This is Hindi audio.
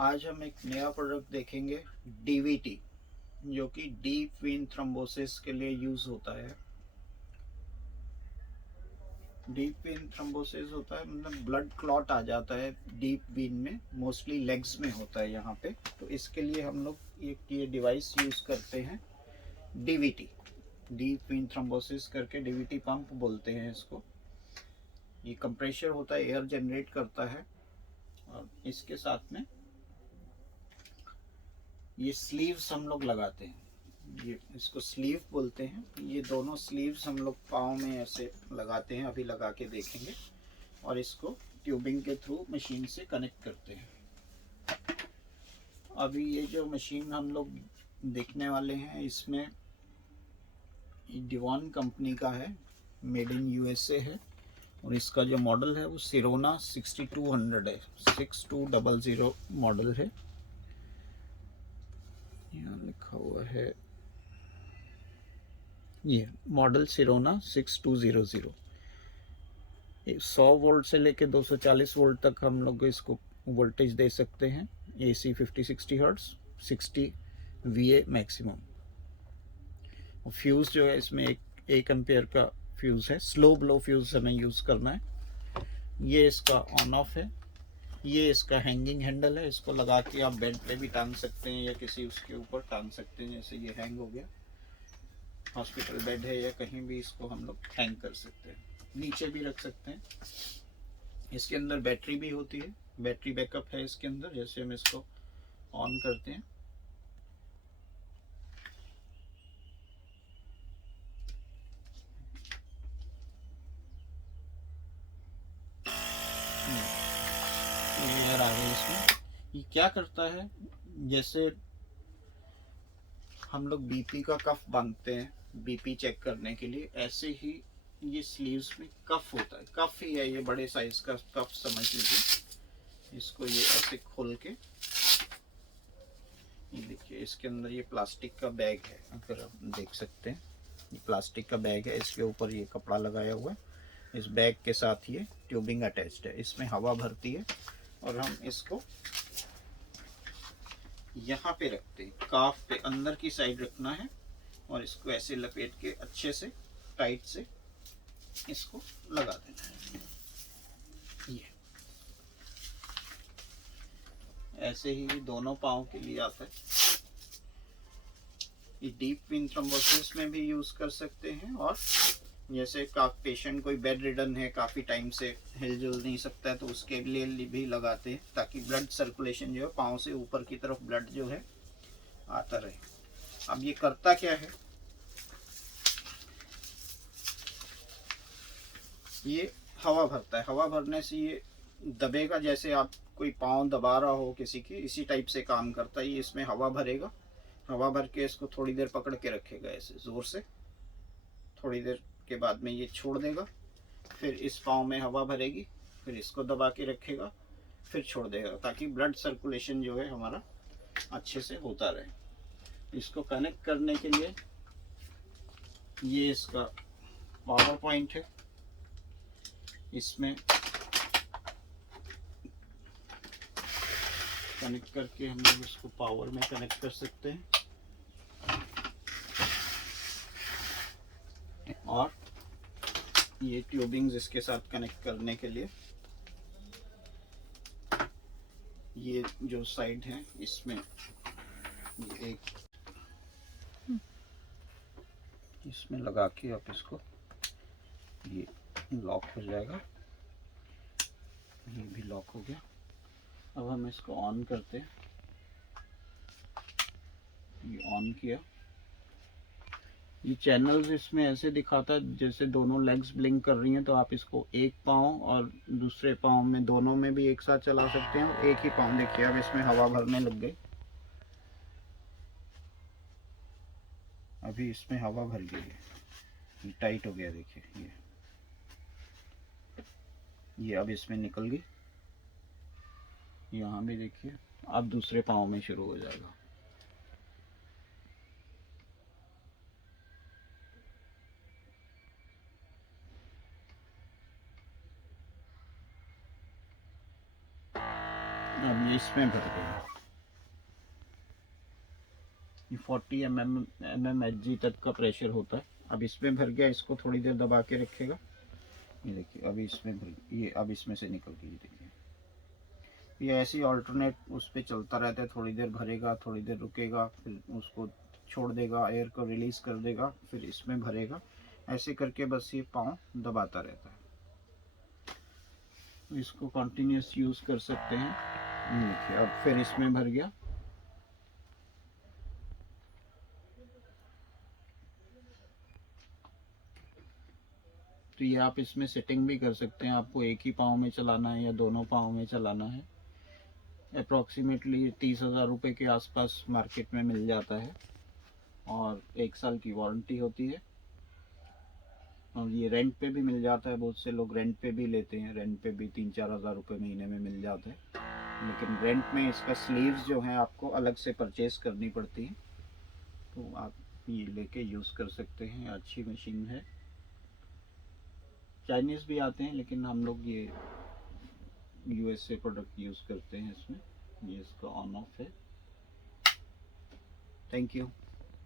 आज हम एक नया प्रोडक्ट देखेंगे, डीवीटी, जो कि डीप वेन थ्रोम्बोसिस के लिए यूज होता है। डीप वेन थ्रोम्बोसिस होता है मतलब ब्लड क्लॉट आ जाता है डीप वेन में, मोस्टली लेग्स में होता है यहाँ पे। तो इसके लिए हम लोग ये डिवाइस यूज करते हैं, डीवीटी, डीप वेन थ्रोम्बोसिस करके डीवीटी पंप बोलते हैं इसको। ये कंप्रेशर होता है, एयर जनरेट करता है। और इसके साथ में ये स्लीव्स हम लोग लगाते हैं, ये इसको स्लीव बोलते हैं। ये दोनों स्लीव्स हम लोग पाँव में ऐसे लगाते हैं, अभी लगा के देखेंगे। और इसको ट्यूबिंग के थ्रू मशीन से कनेक्ट करते हैं। अभी ये जो मशीन हम लोग देखने वाले हैं, इसमें डिवॉन कंपनी का है, मेड इन यूएसए है। और इसका जो मॉडल है वो सिरोना 6200 है, 6200 मॉडल है। यहाँ लिखा हुआ है ये मॉडल सिरोना 6200। 100 वोल्ट से लेके 240 वोल्ट तक हम लोग इसको वोल्टेज दे सकते हैं। AC 50-60 hertz, 60 VA maximum. और फ्यूज़ जो है इसमें एक एम्पेयर का फ्यूज़ है, स्लो ब्लो फ्यूज़ हमें यूज़ करना है। ये इसका ऑन ऑफ है। ये इसका हैंगिंग हैंडल है, इसको लगा के आप बेड पे भी टांग सकते हैं या किसी उसके ऊपर टांग सकते हैं। जैसे ये हैंग हो गया, हॉस्पिटल बेड है या कहीं भी इसको हम लोग हैंग कर सकते हैं, नीचे भी रख सकते हैं। इसके अंदर बैटरी भी होती है, बैटरी बैकअप है इसके अंदर। जैसे हम इसको ऑन करते हैं, एयर आ गई इसमें। ये क्या करता है, जैसे हम लोग बीपी का कफ बांधते हैं बीपी चेक करने के लिए, ऐसे ही ये स्लीव्स में कफ होता है। कफ ही है ये, बड़े साइज का कफ समझ लीजिए। इसको ये ऐसे खोल के, ये देखिए इसके अंदर ये प्लास्टिक का बैग है, अगर आप देख सकते हैं ये प्लास्टिक का बैग है। इसके ऊपर ये कपड़ा लगाया हुआ है। इस बैग के साथ ये ट्यूबिंग अटैच्ड है, इसमें हवा भरती है। और हम इसको यहाँ पे रखते हैं, काफ पे अंदर की साइड रखना है। और इसको ऐसे लपेट के अच्छे से टाइट से इसको लगा देना है। ये ऐसे ही दोनों पाँव के लिए आता है। ये डीप वेन थ्रोम्बोसिस में भी यूज कर सकते हैं। और जैसे पेशेंट कोई बेड रिडन है, काफ़ी टाइम से हिलजुल नहीं सकता है, तो उसके लिए भी लगाते हैं, ताकि ब्लड सर्कुलेशन जो है पाँव से ऊपर की तरफ ब्लड जो है आता रहे। अब ये करता क्या है, ये हवा भरता है। हवा भरने से ये दबेगा, जैसे आप कोई पाँव दबा रहा हो किसी की, इसी टाइप से काम करता है ये। इसमें हवा भरेगा, हवा भर के इसको थोड़ी देर पकड़ के रखेगा ऐसे ज़ोर से। थोड़ी देर के बाद में ये छोड़ देगा, फिर इस पाँव में हवा भरेगी, फिर इसको दबा के रखेगा, फिर छोड़ देगा, ताकि ब्लड सर्कुलेशन जो है हमारा अच्छे से होता रहे। इसको कनेक्ट करने के लिए ये इसका पावर पॉइंट है, इसमें कनेक्ट करके हम लोग इसको पावर में कनेक्ट कर सकते हैं। और ये ट्यूबिंग्स इसके साथ कनेक्ट करने के लिए, ये जो साइड है इसमें ये एक इसमें लगा के आप इसको, ये लॉक हो जाएगा। ये भी लॉक हो गया। अब हम इसको ऑन करते हैं, ये ऑन किया। ये चैनल्स इसमें ऐसे दिखाता है जैसे दोनों लेग्स ब्लिंक कर रही हैं, तो आप इसको एक पाँव और दूसरे पाँव में, दोनों में भी एक साथ चला सकते हैं। एक ही पाँव, देखिए अब इसमें हवा भरने लग गई, अभी इसमें हवा भर गई है, ये टाइट हो गया। देखिए ये अब इसमें निकल गई। यहाँ भी देखिए, अब दूसरे पाँव में शुरू हो जाएगा। अब ये इसमें भर गई। ये 40 mm Hg तक का प्रेशर होता है। अब इसमें भर गया, इसको थोड़ी देर दबा के रखेगा। ये देखिए अभी इसमें भर, ये अब इसमें से निकल गई, देखिए ये ऐसे ही ऑल्टरनेट उस पर चलता रहता है। थोड़ी देर भरेगा, थोड़ी देर रुकेगा, फिर उसको छोड़ देगा, एयर को रिलीज़ कर देगा, फिर इसमें भरेगा। ऐसे करके बस ये पाँव दबाता रहता है। तो इसको कंटिन्यूस यूज़ कर सकते हैं। देखिए अब फिर इसमें भर गया। तो ये आप इसमें सेटिंग भी कर सकते हैं, आपको एक ही पाँव में चलाना है या दोनों पाँव में चलाना है। अप्रॉक्सीमेटली 30,000 रुपये के आसपास मार्केट में मिल जाता है और 1 साल की वारंटी होती है। और ये रेंट पे भी मिल जाता है, बहुत से लोग रेंट पे भी लेते हैं। रेंट पे भी 3-4 हज़ार रुपये महीने में मिल जाता है, लेकिन रेंट में इसका स्लीव्स जो हैं आपको अलग से परचेज़ करनी पड़ती हैं। तो आप ये लेके यूज़ कर सकते हैं, अच्छी मशीन है। चाइनीज़ भी आते हैं, लेकिन हम लोग ये यूएसए प्रोडक्ट यूज़ करते हैं इसमें। ये इसका ऑन ऑफ है। Thank you.